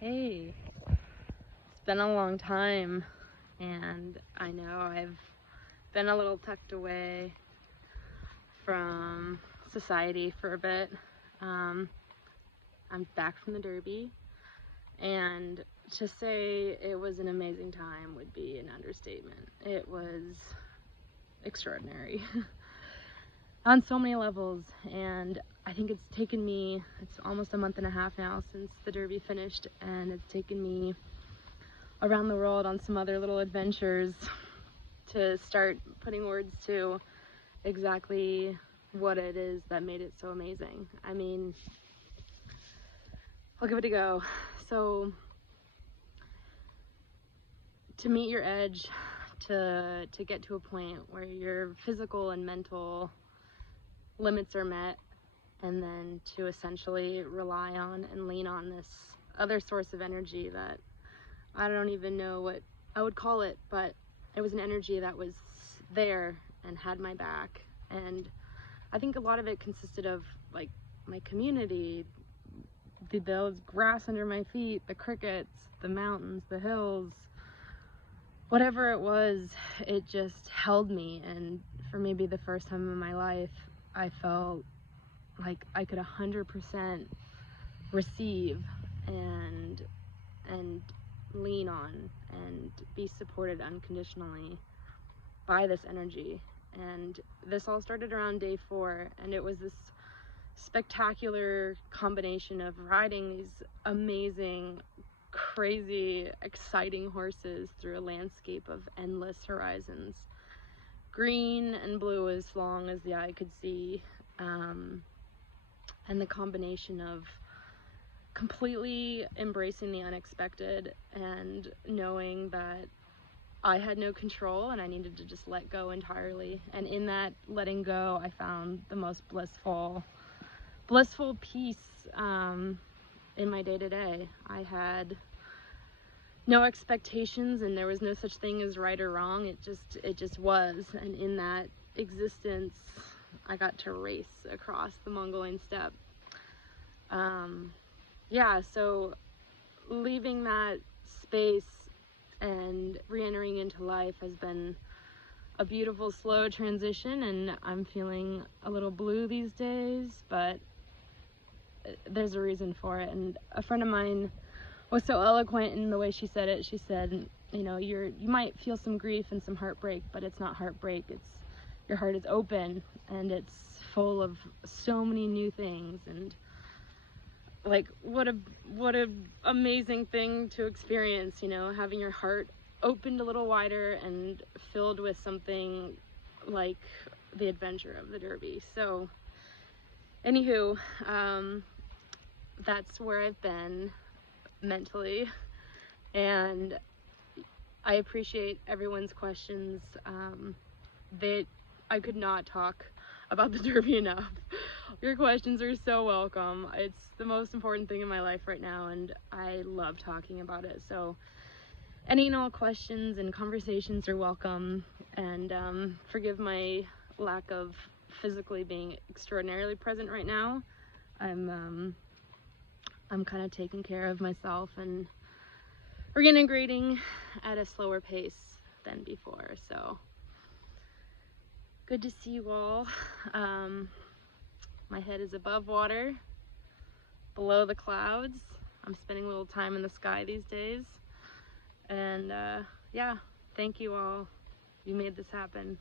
Hey, it's been a long time, and I know I've been a little tucked away from society for a bit. Um, I'm back from the Derby, and to say it was an amazing time would be an understatement. It was extraordinary on so many levels, and I think it's almost a month and a half now since the Derby finished, and it's taken me around the world on some other little adventures to start putting words to exactly what it is that made it so amazing. I mean, I'll give it a go. So, to meet your edge, to get to a point where your physical and mental limits are met, and then to essentially rely on and lean on this other source of energy that I don't even know what I would call it, but it was an energy that was there and had my back. And I think a lot of it consisted of like my community, the grass under my feet, the crickets, the mountains, the hills, whatever it was, it just held me. And for maybe the first time in my life, I felt like I could 100% receive and lean on and be supported unconditionally by this energy. And this all started around day 4, and it was this spectacular combination of riding these amazing, crazy, exciting horses through a landscape of endless horizons, green and blue as long as the eye could see, and the combination of completely embracing the unexpected and knowing that I had no control and I needed to just let go entirely. And in that letting go, I found the most blissful peace in my day-to-day. I had no expectations, and there was no such thing as right or wrong. It just was. And in that existence, I got to race across the Mongolian Steppe. So leaving that space and re-entering into life has been a beautiful, slow transition, and I'm feeling a little blue these days, but there's a reason for it. And a friend of mine was so eloquent in the way she said it. She said, you know, you might feel some grief and some heartbreak, but it's not heartbreak. It's your heart is open and it's full of so many new things. And like, what a amazing thing to experience, you know, having your heart opened a little wider and filled with something like the adventure of the Derby. So anywho, that's where I've been mentally, and I appreciate everyone's questions. I could not talk about the Derby enough. Your questions are so welcome. It's the most important thing in my life right now, and I love talking about it. So any and all questions and conversations are welcome, and forgive my lack of physically being extraordinarily present right now. I'm kind of taking care of myself and reintegrating at a slower pace than before. So good to see you all. My head is above water, below the clouds. I'm spending a little time in the sky these days. And yeah, thank you all. You made this happen.